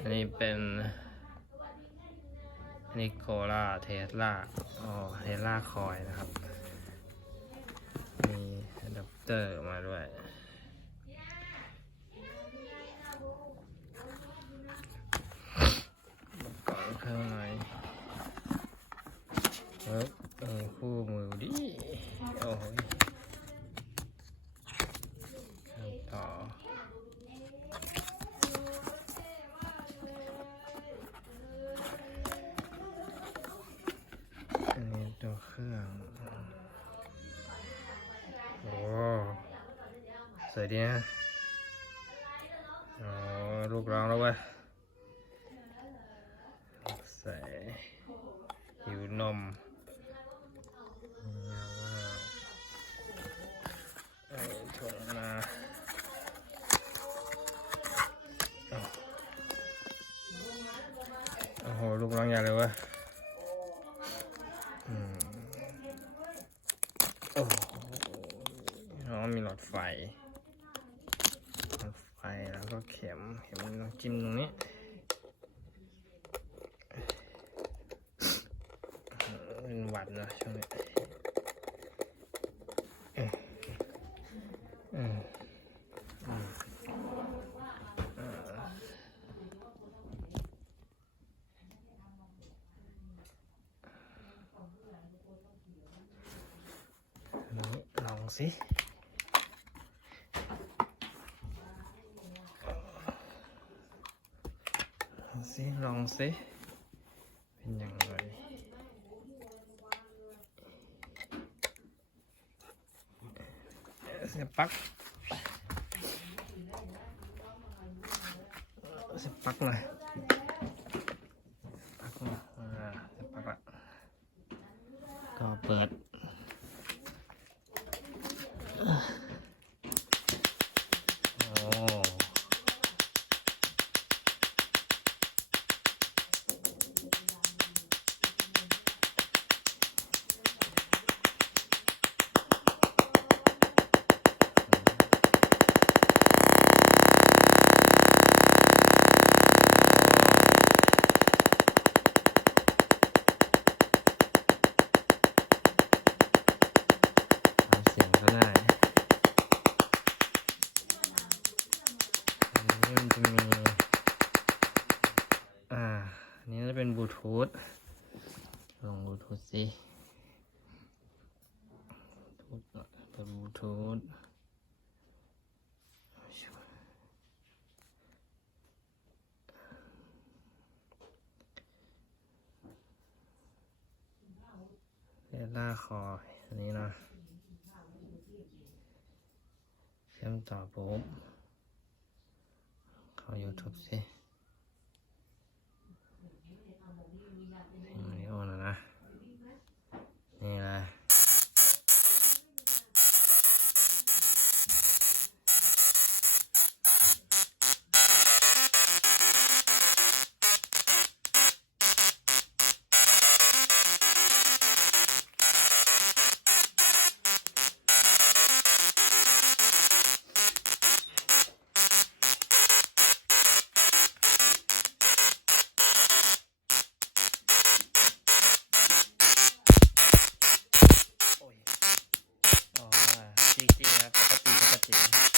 อันนี้เป็นนิโคล่าเทสลาอ๋อเทสลาคอยนะครับ มีอะแดปเตอร์มาด้วย ก่อนข้างในเออเออคู่มือดิโอ้ยข้างต่อ อันนี้ตัว เครื่องโอ้สวยดีนะโอ้ลูกร้องแล้วเว้ยใส่หิวนมว้าวไอ้ถุงมาโอ้โห ลูกร้องใหญ่เลยเว้ย อืมโอ้โห น้องมีหลอดไฟ หลอดไฟแล้วก็เข็ม เข็มต้องจิ้มตรงนี้เป็นหวัดนะช่วงนี้ออเอออืมอออันนี้ลองสิ ลอง สิลองสิเป็นยังไงเสียบปลั๊กเสียบปลั๊กหน่อยปลั๊กมาอ่าเสียบปลั๊กละก็เปิด ทูธลองบลูทูธสิบลูทูธเปิดบลูทูธเรล่าคออันนี้นะเชื่อมต่อปุ๊บเข้า YouTube สิ จริงๆนะปกติปกติ